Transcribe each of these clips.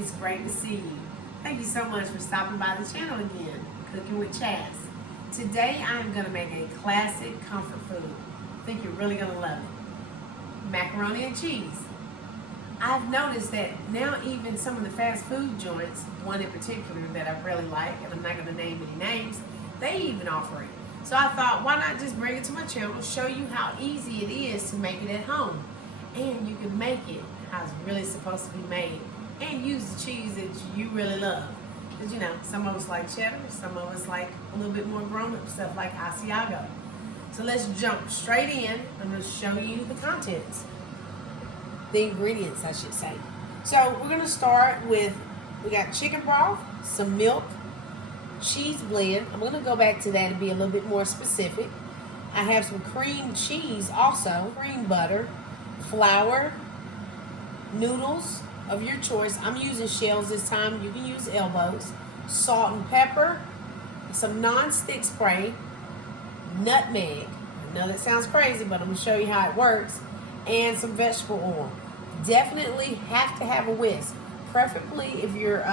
It's great to see you. Thank you so much for stopping by the channel again, Cooking with Chaz. Today I'm going to make a classic comfort food. I think you're really going to love it. Macaroni and cheese. I've noticed that now even some of the fast food joints, one in particular that I really like, and I'm not going to name any names, they even offer it. So I thought, why not just bring it to my channel, show you how easy it is to make it at home. And you can make it how it's really supposed to be made. And use the cheese that you really love. Because, you know, some of us like cheddar, some of us like a little bit more grown-up stuff like Asiago. So let's jump straight in. I'm going to show you the contents. The ingredients, I should say. So we're going to start with, we got chicken broth, some milk, cheese blend. I'm going to go back to that and be a little bit more specific. I have some cream cheese also, cream butter, flour, noodles of your choice. I'm using shells this time. You can use elbows. Salt and pepper, some non-stick spray, nutmeg. I know that sounds crazy, but I'm going to show you how it works. And some vegetable oil. Definitely have to have a whisk. Preferably if you're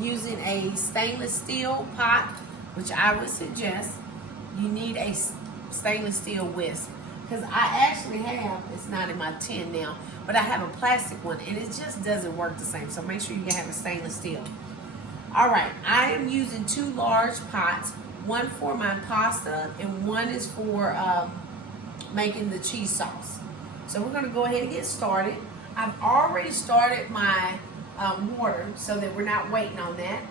using a stainless steel pot, which I would suggest, you need a stainless steel whisk. Because I actually have, it's not in my tin now, but I have a plastic one and it just doesn't work the same. So make sure you have a stainless steel. All right, I am using 2 large pots, one for my pasta and one is for making the cheese sauce. So we're gonna go ahead and get started. I've already started my water so that we're not waiting on that.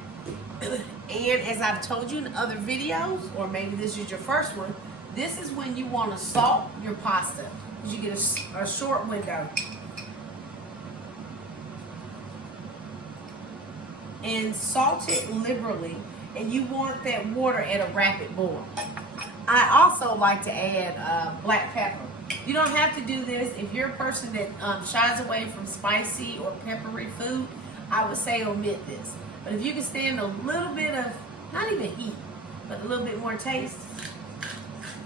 And as I've told you in other videos, or maybe this is your first one, this is when you want to salt your pasta, because you get a short window. And salt it liberally, and you want that water at a rapid boil. I also like to add black pepper. You don't have to do this. If you're a person that shies away from spicy or peppery food, I would say omit this. But if you can stand a little bit of, not even heat, but a little bit more taste,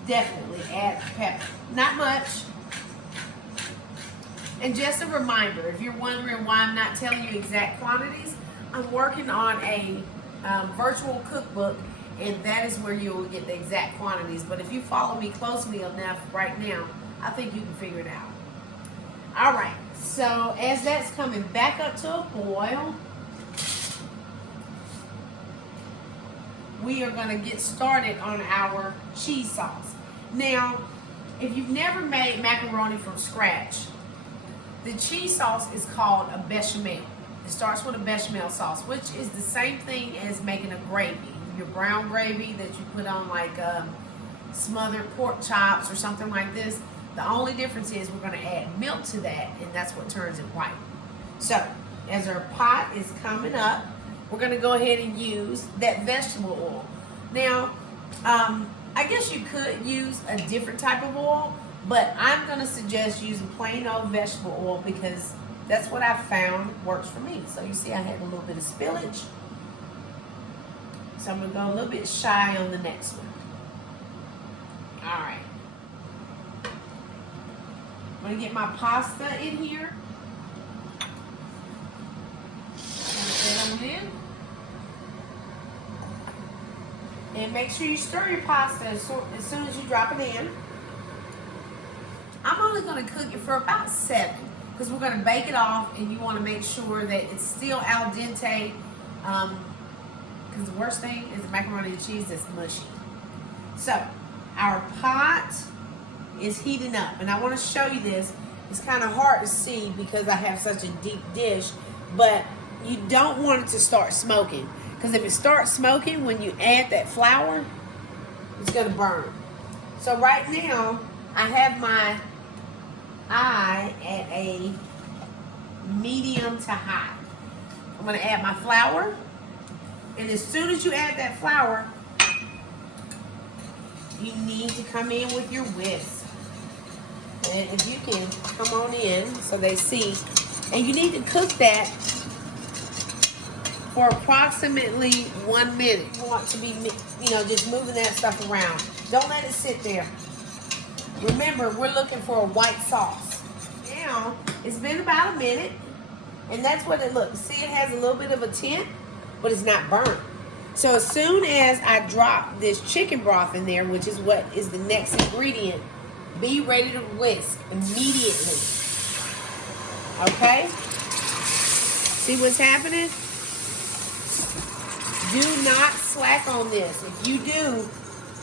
definitely add pepper. Not much. And just a reminder, if you're wondering why I'm not telling you exact quantities, I'm working on a virtual cookbook, and that is where you'll get the exact quantities. But if you follow me closely enough right now, I think you can figure it out. All right, so as that's coming back up to a boil, we are going to get started on our cheese sauce. Now, if you've never made macaroni from scratch, the cheese sauce is called a bechamel. It starts with a bechamel sauce, which is the same thing as making a gravy. Your brown gravy that you put on like smothered pork chops or something like this. The only difference is we're going to add milk to that, and that's what turns it white. So, as our pot is coming up, we're going to go ahead and use that vegetable oil. Now, I guess you could use a different type of oil, but I'm going to suggest using plain old vegetable oil because that's what I found works for me. So you see I had a little bit of spillage. So I'm going to go a little bit shy on the next one. All right. I'm going to get my pasta in here. Put it in. And make sure you stir your pasta as soon as you drop it in. I'm only going to cook it for about 7 because we're going to bake it off, and you want to make sure that it's still al dente, because the worst thing is the macaroni and cheese that's mushy. So our pot is heating up, and I want to show you this. It's kind of hard to see because I have such a deep dish, but you don't want it to start smoking. Because if it starts smoking, when you add that flour, it's going to burn. So right now, I have my eye at a medium to high. I'm going to add my flour. And as soon as you add that flour, you need to come in with your whisk. And if you can, come on in so they see. And you need to cook that for approximately 1 minute. You want to be, just moving that stuff around. Don't let it sit there. Remember, we're looking for a white sauce. Now, it's been about a minute. And that's what it looks. See, it has a little bit of a tint, but it's not burnt. So as soon as I drop this chicken broth in there, which is what is the next ingredient, be ready to whisk immediately. Okay? See what's happening? Do not slack on this. If you do,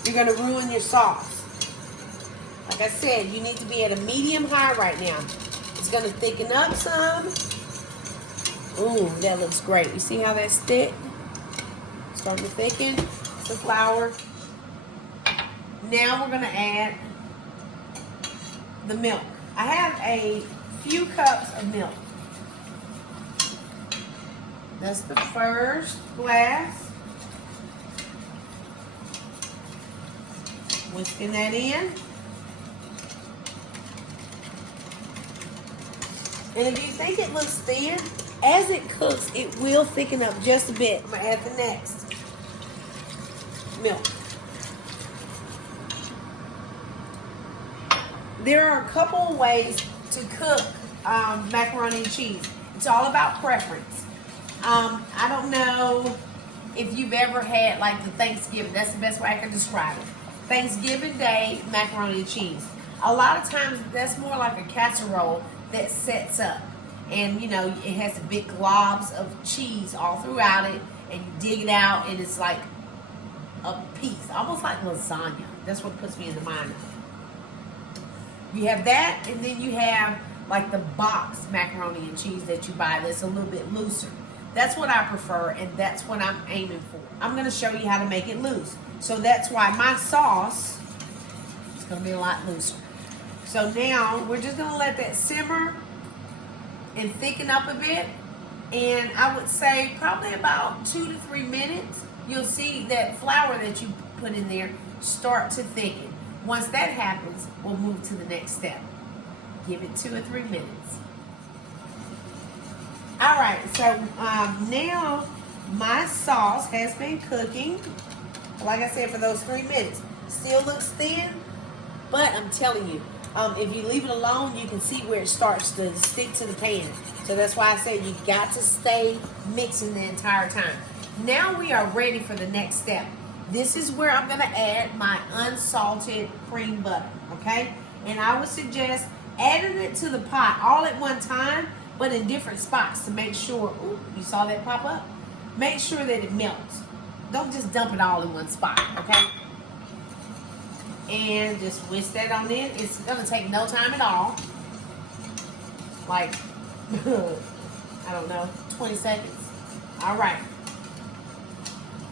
you're going to ruin your sauce. Like I said, you need to be at a medium high right now. It's going to thicken up some. Ooh, that looks great. You see how that's thick? Starting to thicken. It's the flour. Now we're going to add the milk. I have a few cups of milk. That's the first glass. Whisking that in. And if you think it looks thin, as it cooks, it will thicken up just a bit. I'm going to add the next milk. There are a couple of ways to cook macaroni and cheese. It's all about preference. I don't know if you've ever had like the Thanksgiving. That's the best way I can describe it. Thanksgiving Day macaroni and cheese. A lot of times that's more like a casserole that sets up. And you know, it has the big globs of cheese all throughout it. And you dig it out and it's like a piece. Almost like lasagna. That's what puts me in the mind. You have that, and then you have like the box macaroni and cheese that you buy that's a little bit looser. That's what I prefer, and that's what I'm aiming for. I'm going to show you how to make it loose. So that's why my sauce is going to be a lot looser. So now we're just going to let that simmer and thicken up a bit. And I would say probably about 2 to 3 minutes, you'll see that flour that you put in there start to thicken. Once that happens, we'll move to the next step. Give it 2 or 3 minutes. All right, so now my sauce has been cooking, like I said, for those 3 minutes. Still looks thin, but I'm telling you, if you leave it alone, you can see where it starts to stick to the pan. So that's why I said you got to stay mixing the entire time. Now we are ready for the next step. This is where I'm going to add my unsalted cream butter, okay? And I would suggest adding it to the pot all at one time, but in different spots to make sure, ooh, you saw that pop up? Make sure that it melts. Don't just dump it all in one spot, okay? And just whisk that on in. It's going to take no time at all. Like, I don't know, 20 seconds. All right.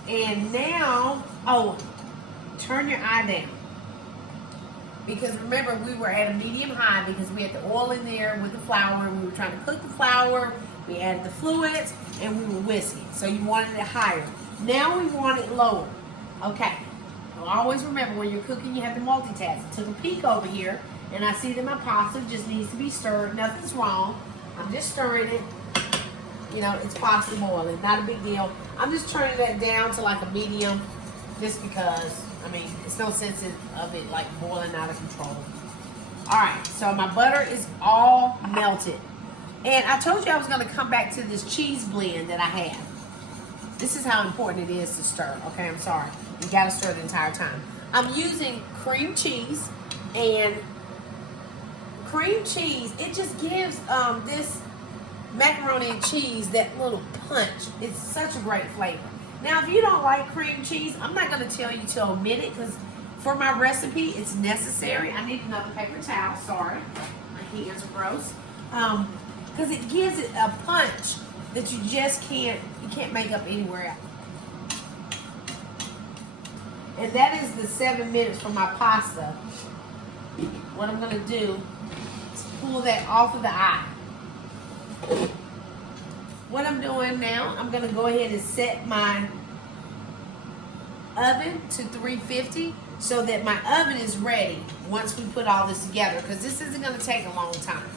And now, oh, turn your eye down. Because remember, we were at a medium high because we had the oil in there with the flour. We were trying to cook the flour. We added the fluids, and we were whisking. So you wanted it higher. Now we want it lower. Okay. Well, always remember, when you're cooking, you have to multitask. I took a peek over here, and I see that my pasta just needs to be stirred. Nothing's wrong. I'm just stirring it. You know, it's pasta boiling. Not a big deal. I'm just turning that down to like a medium just because, I mean, it's no sense of it like boiling out of control. All right, so my butter is all melted. And I told you I was going to come back to this cheese blend that I have. This is how important it is to stir. Okay, I'm sorry. You got to stir the entire time. I'm using cream cheese, and cream cheese, it just gives this macaroni and cheese that little punch. It's such a great flavor. Now, if you don't like cream cheese, I'm not going to tell you to omit it because for my recipe, it's necessary. I need another paper towel. Sorry. My hands are gross. Because it gives it a punch that you just can't make up anywhere else. And that is the 7 minutes for my pasta. What I'm going to do is pull that off of the eye. What I'm doing now, I'm going to go ahead and set my oven to 350 so that my oven is ready once we put all this together, because this isn't going to take a long time.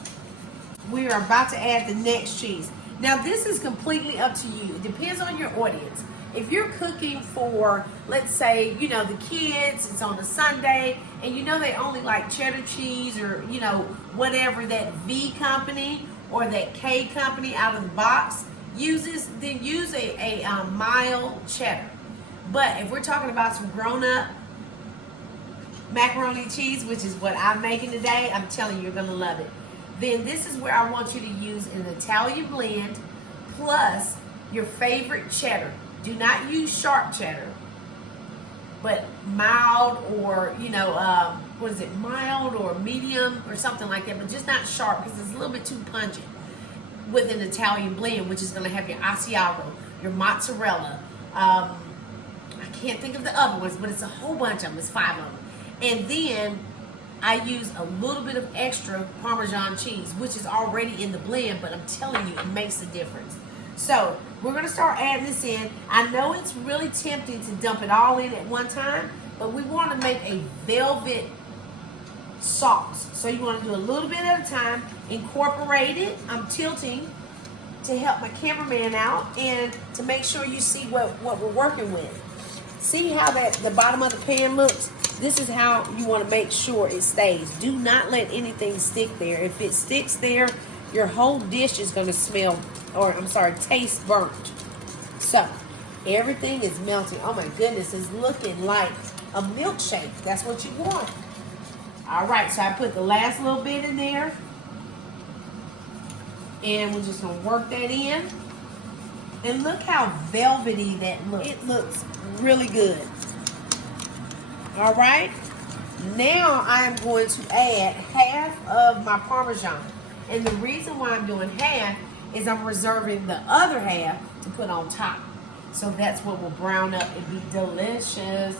We are about to add the next cheese. Now this is completely up to you. It depends on your audience. If you're cooking for, let's say, you know, the kids, it's on a Sunday, and you know they only like cheddar cheese or, you know, whatever, that V company, or that K Company out of the box uses, then use a mild cheddar. But if we're talking about some grown-up macaroni and cheese, which is what I'm making today, I'm telling you, you're gonna love it. Then this is where I want you to use an Italian blend plus your favorite cheddar. Do not use sharp cheddar, but mild, or what is it, mild or medium or something like that, but just not sharp because it's a little bit too pungent. With an Italian blend, which is going to have your Asiago, your mozzarella. I can't think of the other ones, but it's a whole bunch of them. It's 5 of them. And then I use a little bit of extra Parmesan cheese, which is already in the blend, but I'm telling you, it makes a difference. So we're going to start adding this in. I know it's really tempting to dump it all in at one time, but we want to make a velvet sauce. So you want to do a little bit at a time, incorporate it. I'm tilting to help my cameraman out and to make sure you see what we're working with. See how the bottom of the pan looks? This is how you want to make sure it stays. Do not let anything stick there. If it sticks there, your whole dish is going to smell, or I'm sorry, taste burnt. So everything is melting. Oh my goodness, it's looking like a milkshake. That's what you want. All right, so I put the last little bit in there, and we're just gonna work that in. And look how velvety that looks. It looks really good. All right, now I'm going to add half of my Parmesan. And the reason why I'm doing half is I'm reserving the other half to put on top. So that's what will brown up and be delicious.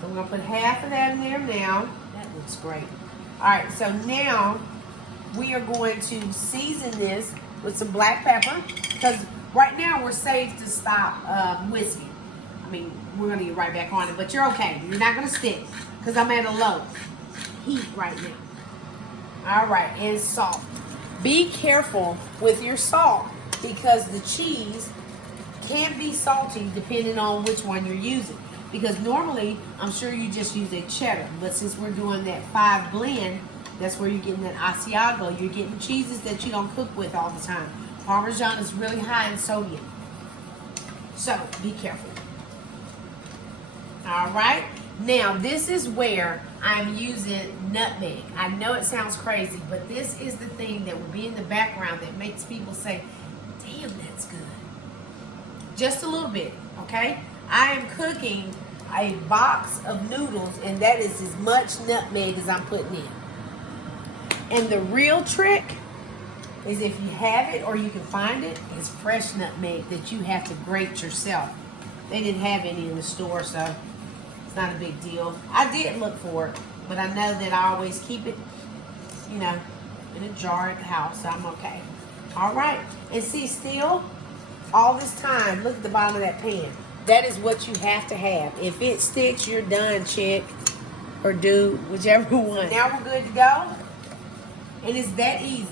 So I'm gonna put half of that in there now. That looks great. All right, so now we are going to season this with some black pepper, because right now we're safe to stop whiskey. I mean, we're gonna get right back on it, but you're okay. You're not gonna stick, because I'm at a low heat right now. All right, and salt. Be careful with your salt, because the cheese can be salty depending on which one you're using. Because normally, I'm sure you just use a cheddar, but since we're doing that 5 blend, that's where you're getting that Asiago. You're getting cheeses that you don't cook with all the time. Parmesan is really high in sodium, so be careful. All right, now this is where I'm using nutmeg. I know it sounds crazy, but this is the thing that will be in the background that makes people say, damn, that's good. Just a little bit, okay? I am cooking a box of noodles, and that is as much nutmeg as I'm putting in. And the real trick is, if you have it or you can find it, is fresh nutmeg that you have to grate yourself. They didn't have any in the store, so it's not a big deal. I did look for it, but I know that I always keep it, in a jar at the house, so I'm okay. All right, and see, still, all this time, look at the bottom of that pan. That is what you have to have. If it sticks, you're done, chick or dude, whichever one. Now we're good to go. And it's that easy.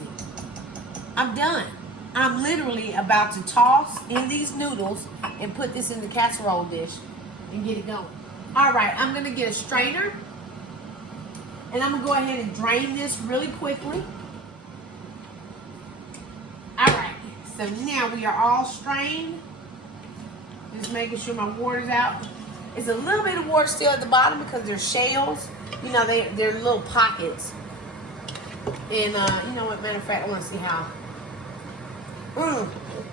I'm done. I'm literally about to toss in these noodles and put this in the casserole dish and get it going. All right, I'm gonna get a strainer, and I'm gonna go ahead and drain this really quickly. All right, so now we are all strained. Just making sure my water's out. It's a little bit of water still at the bottom because they're shells. They're little pockets. And you know what, matter of fact, I want to see how.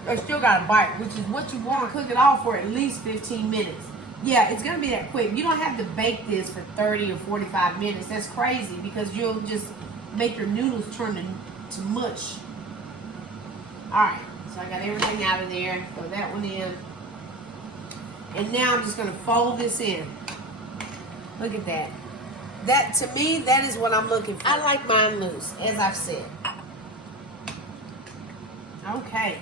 They still got a bite, which is what you want to cook it off for at least 15 minutes. Yeah, it's going to be that quick. You don't have to bake this for 30 or 45 minutes. That's crazy, because you'll just make your noodles turn to mush. All right, so I got everything out of there. Throw that one in. And now I'm just going to fold this in. Look at that. That, to me, that is what I'm looking for. I like mine loose, as I've said. Okay.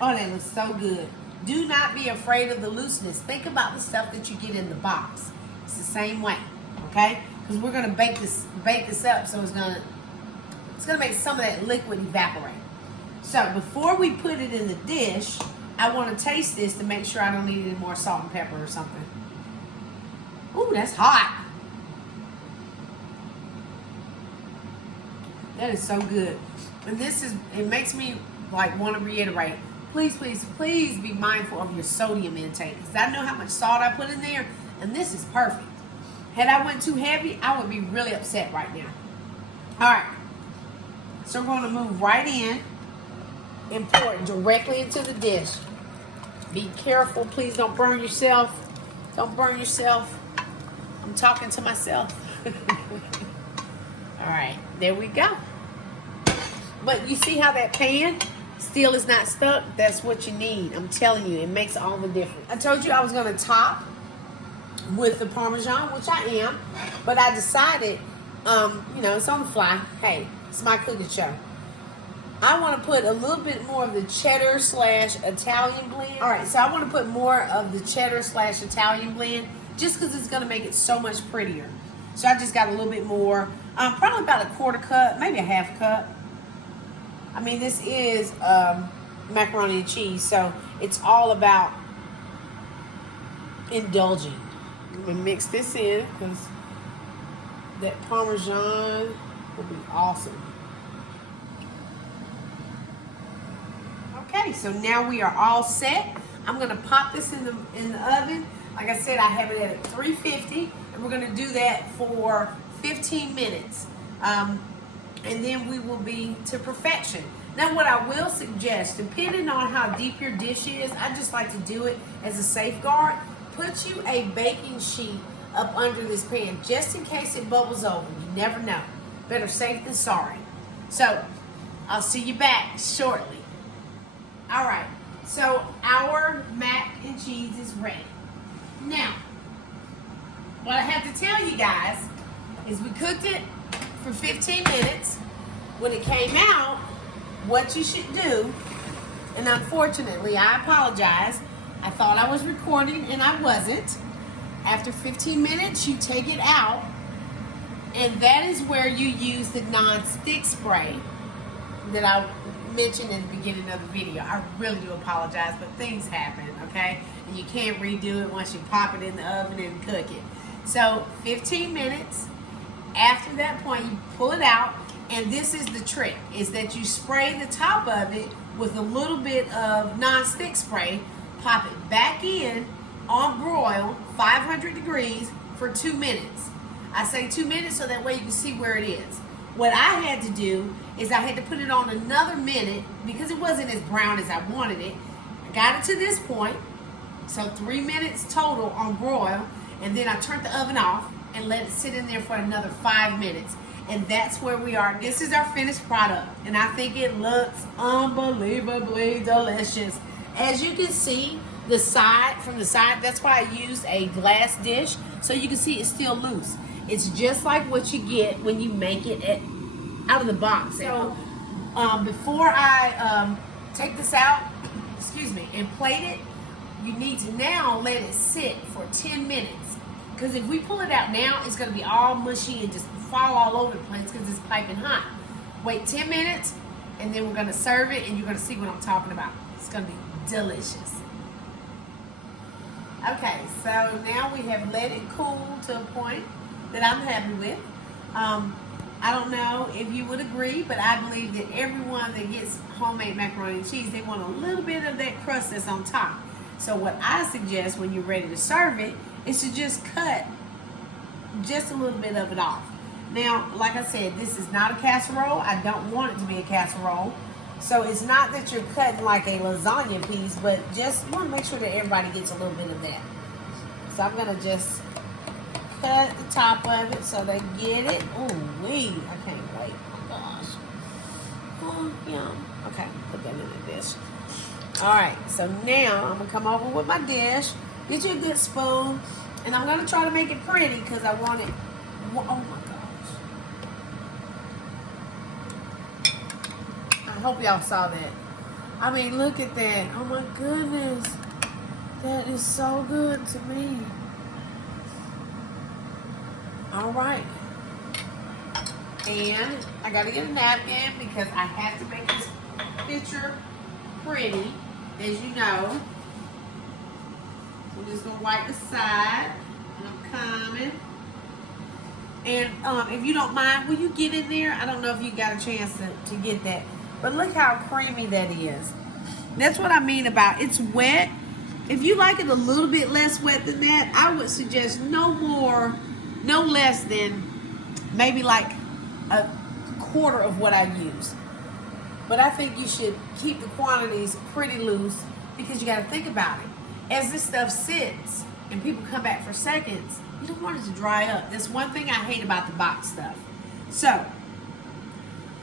Oh, that looks so good. Do not be afraid of the looseness. Think about the stuff that you get in the box. It's the same way, okay? Because we're going to bake this up, so it's going to make some of that liquid evaporate. So before we put it in the dish, I want to taste this to make sure I don't need any more salt and pepper or something. Ooh, that's hot. That is so good. And it makes me like want to reiterate, please, please, please be mindful of your sodium intake. Because I know how much salt I put in there, and this is perfect. Had I went too heavy, I would be really upset right now. All right. So we're going to move right in and pour it directly into the dish. Be careful. Please don't burn yourself. Don't burn yourself. I'm talking to myself. All right. There we go. But you see how that pan still is not stuck? That's what you need. I'm telling you, it makes all the difference. I told you I was going to top with the Parmesan, which I am. But I decided, it's on the fly. Hey, it's my cooking show. I want to put a little bit more of the cheddar / Italian blend. All right, so I want to put more of the cheddar / Italian blend just because it's going to make it so much prettier. So I just got a little bit more, probably about a 1/4 cup, maybe a 1/2 cup. I mean, this is macaroni and cheese, so it's all about indulging. I'm going to mix this in because that Parmesan will be awesome. Okay, so now we are all set. I'm going to pop this in the oven. Like I said, I have it at 350, and we're going to do that for 15 minutes. And then we will be to perfection. Now, what I will suggest, depending on how deep your dish is, I just like to do it as a safeguard. Put you a baking sheet up under this pan, just in case it bubbles over. You never know. Better safe than sorry. So, I'll see you back shortly. All right, so our mac and cheese is ready. Now, what I have to tell you guys is we cooked it for 15 minutes. When it came out, what you should do, and unfortunately, I apologize, I thought I was recording and I wasn't. After 15 minutes, you take it out, and that is where you use the non-stick spray that I mentioned in the beginning of the video. I really do apologize, but things happen, okay? And you can't redo it once you pop it in the oven and cook it. So 15 minutes. After that point, you pull it out, and this is the trick, is that you spray the top of it with a little bit of non-stick spray, pop it back in on broil, 500 degrees for 2 minutes. I say 2 minutes so that way you can see where it is. What I had to do is I had to put it on another minute because it wasn't as brown as I wanted it. I got it to this point, so 3 minutes total on broil, and then I turned the oven off and let it sit in there for another 5 minutes. And that's where we are. This is our finished product, and I think it looks unbelievably delicious. As you can see, from the side, that's why I used a glass dish, so you can see it's still loose. It's just like what you get when you make it out of the box. So before I take this out, and plate it, you need to now let it sit for 10 minutes. Because if we pull it out now, it's going to be all mushy and just fall all over the place because it's piping hot. Wait 10 minutes, and then we're going to serve it, and you're going to see what I'm talking about. It's going to be delicious. Okay, so now we have let it cool to a point that I'm happy with. I don't know if you would agree, but I believe that everyone that gets homemade macaroni and cheese, they want a little bit of that crust that's on top. So what I suggest when you're ready to serve it is to just cut just a little bit of it off. Now, like I said, this is not a casserole. I don't want it to be a casserole. So it's not that you're cutting like a lasagna piece, but just want to make sure that everybody gets a little bit of that. So I'm going to just cut the top of it so they get it. Ooh wee, I can't wait. Oh my gosh. Oh, yum. Okay, put that in the dish. All right, so now I'm gonna come over with my dish, get you a good spoon, and I'm gonna try to make it pretty because I want it. Oh my gosh. I hope y'all saw that. I mean, look at that. Oh my goodness. That is so good to me. All right. And I gotta get a napkin because I have to make this picture pretty, as you know. I'm just gonna wipe the side, and I'm coming. And if you don't mind, will you get in there? I don't know if you got a chance to get that. But look how creamy that is. That's what I mean about it's wet. If you like it a little bit less wet than that, I would suggest no less than maybe like a quarter of what I use. But I think you should keep the quantities pretty loose because you got to think about it. As this stuff sits and people come back for seconds, you don't want it to dry up. That's one thing I hate about the box stuff. So,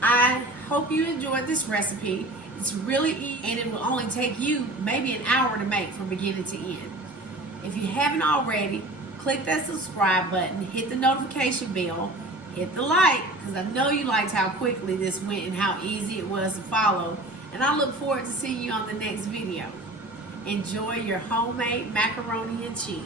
I hope you enjoyed this recipe. It's really easy and it will only take you maybe an hour to make from beginning to end. If you haven't already, click that subscribe button, hit the notification bell, hit the like, because I know you liked how quickly this went and how easy it was to follow. And I look forward to seeing you on the next video. Enjoy your homemade macaroni and cheese.